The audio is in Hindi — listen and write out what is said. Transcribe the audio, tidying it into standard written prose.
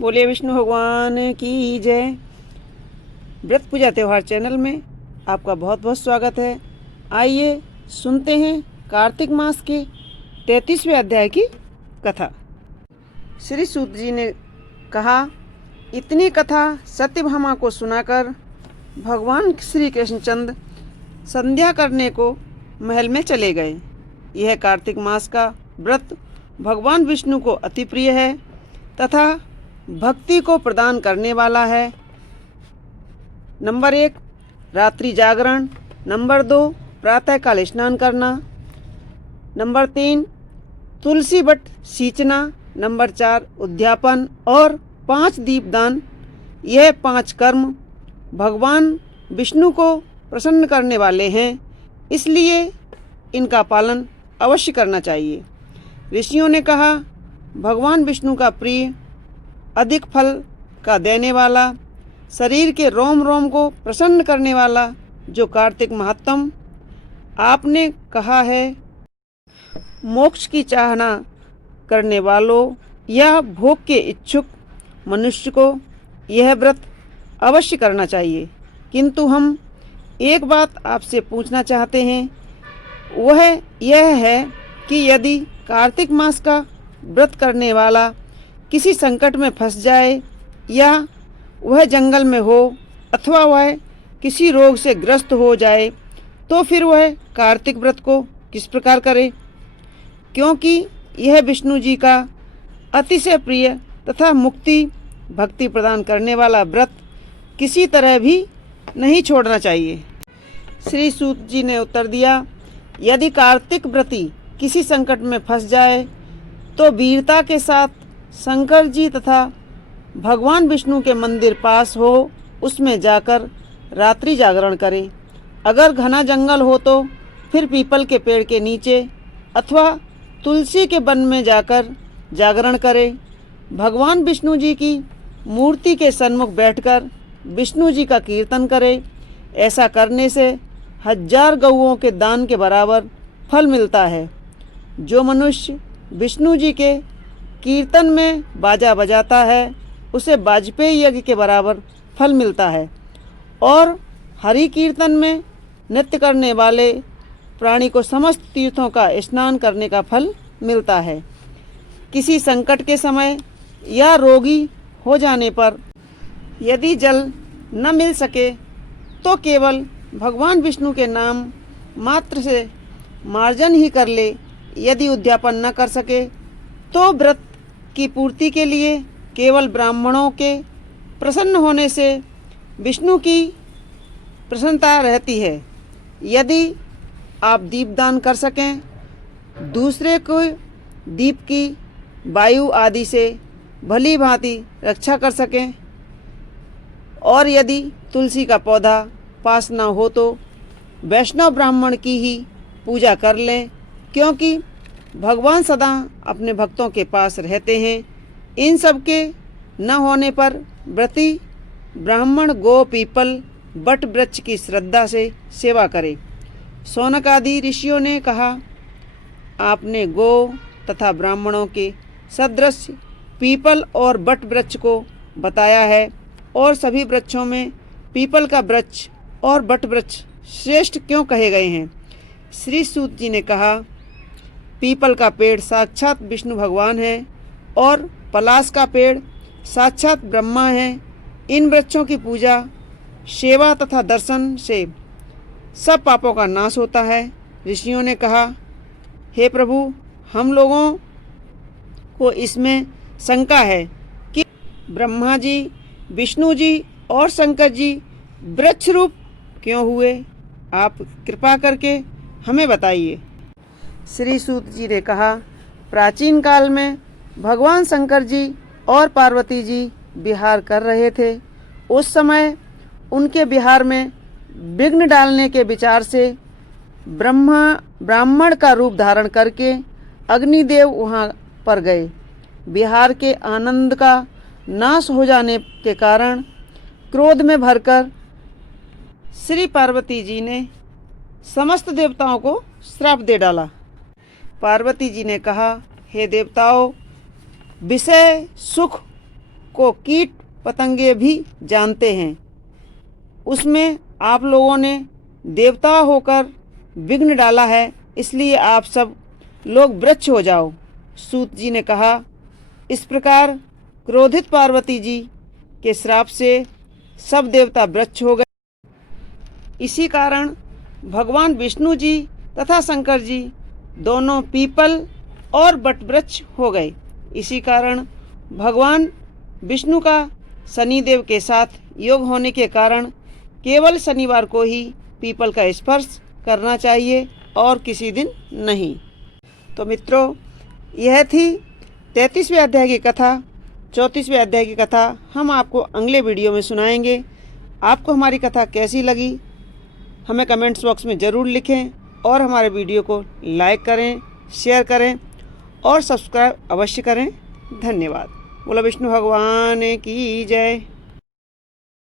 बोलिए विष्णु भगवान की जय। व्रत पूजा त्यौहार चैनल में आपका बहुत बहुत स्वागत है। आइए सुनते हैं कार्तिक मास के 33वें अध्याय की कथा। श्री सूत जी ने कहा, इतनी कथा सत्यभामा को सुनाकर भगवान श्री कृष्णचंद्र संध्या करने को महल में चले गए। यह कार्तिक मास का व्रत भगवान विष्णु को अति प्रिय है तथा भक्ति को प्रदान करने वाला है। नंबर 1 रात्रि जागरण, नंबर 2 प्रातःकाल स्नान करना, नंबर 3 तुलसी बट सींचना, नंबर 4 उद्यापन और 5 दीपदान। यह 5 कर्म भगवान विष्णु को प्रसन्न करने वाले हैं, इसलिए इनका पालन अवश्य करना चाहिए। ऋषियों ने कहा, भगवान विष्णु का प्रिय, अधिक फल का देने वाला, शरीर के रोम रोम को प्रसन्न करने वाला जो कार्तिक महात्म आपने कहा है, मोक्ष की चाहना करने वालों या भोग के इच्छुक मनुष्य को यह व्रत अवश्य करना चाहिए। किंतु हम एक बात आपसे पूछना चाहते हैं, वह यह है कि यदि कार्तिक मास का व्रत करने वाला किसी संकट में फंस जाए या वह जंगल में हो अथवा वह किसी रोग से ग्रस्त हो जाए तो फिर वह कार्तिक व्रत को किस प्रकार करे, क्योंकि यह विष्णु जी का अतिशय प्रिय तथा मुक्ति भक्ति प्रदान करने वाला व्रत किसी तरह भी नहीं छोड़ना चाहिए। श्री सूत जी ने उत्तर दिया, यदि कार्तिक व्रती किसी संकट में फंस जाए तो वीरता के साथ शंकर जी तथा भगवान विष्णु के मंदिर पास हो उसमें जाकर रात्रि जागरण करे। अगर घना जंगल हो तो फिर पीपल के पेड़ के नीचे अथवा तुलसी के वन में जाकर जागरण करे। भगवान विष्णु जी की मूर्ति के सन्मुख बैठकर विष्णु जी का कीर्तन करे। ऐसा करने से 1000 गौओं के दान के बराबर फल मिलता है। जो मनुष्य विष्णु जी के कीर्तन में बाजा बजाता है उसे वाजपेयी यज्ञ के बराबर फल मिलता है, और हरि कीर्तन में नृत्य करने वाले प्राणी को समस्त तीर्थों का स्नान करने का फल मिलता है। किसी संकट के समय या रोगी हो जाने पर यदि जल न मिल सके तो केवल भगवान विष्णु के नाम मात्र से मार्जन ही कर ले। यदि उद्यापन न कर सके तो व्रत की पूर्ति के लिए केवल ब्राह्मणों के प्रसन्न होने से विष्णु की प्रसन्नता रहती है। यदि आप दीपदान कर सकें, दूसरे को दीप की वायु आदि से भली भांति रक्षा कर सकें, और यदि तुलसी का पौधा पास न हो तो वैष्णव ब्राह्मण की ही पूजा कर लें, क्योंकि भगवान सदा अपने भक्तों के पास रहते हैं। इन सब के न होने पर व्रती ब्राह्मण गो पीपल बट वृक्ष की श्रद्धा से सेवा करे। शौनक आदि ऋषियों ने कहा, आपने गो तथा ब्राह्मणों के सदृश पीपल और बट वृक्ष को बताया है, और सभी वृक्षों में पीपल का वृक्ष और बट वृक्ष श्रेष्ठ क्यों कहे गए हैं। श्री सूत जी ने कहा, पीपल का पेड़ साक्षात विष्णु भगवान है और पलाश का पेड़ साक्षात ब्रह्मा है। इन वृक्षों की पूजा सेवा तथा दर्शन से सब पापों का नाश होता है। ऋषियों ने कहा, हे प्रभु, हम लोगों को इसमें शंका है कि ब्रह्मा जी, विष्णु जी और शंकर जी वृक्ष रूप क्यों हुए? आप कृपा करके हमें बताइए। श्री सूत जी ने कहा, प्राचीन काल में भगवान शंकर जी और पार्वती जी विहार कर रहे थे। उस समय उनके विहार में विघ्न डालने के विचार से ब्राह्मण का रूप धारण करके अग्निदेव वहाँ पर गए। विहार के आनंद का नाश हो जाने के कारण क्रोध में भरकर श्री पार्वती जी ने समस्त देवताओं को श्राप दे डाला। पार्वती जी ने कहा, हे देवताओं, विषय सुख को कीट पतंगे भी जानते हैं। उसमें आप लोगों ने देवता होकर विघ्न डाला है, इसलिए आप सब लोग वृक्ष हो जाओ। सूत जी ने कहा। इस प्रकार क्रोधित पार्वती जी के श्राप से सब देवता वृक्ष हो गए। इसी कारण भगवान विष्णु जी तथा शंकर जी दोनों पीपल और बट वृक्ष हो गए। इसी कारण भगवान विष्णु का शनिदेव के साथ योग होने के कारण केवल शनिवार को ही पीपल का स्पर्श करना चाहिए और किसी दिन नहीं। तो मित्रों, यह थी 33वें अध्याय की कथा। 34वें अध्याय की कथा हम आपको अगले वीडियो में सुनाएंगे। आपको हमारी कथा कैसी लगी हमें कमेंट्स बॉक्स में ज़रूर लिखें और हमारे वीडियो को लाइक करें, शेयर करें और सब्सक्राइब अवश्य करें। धन्यवाद। बोलो विष्णु भगवान की जय।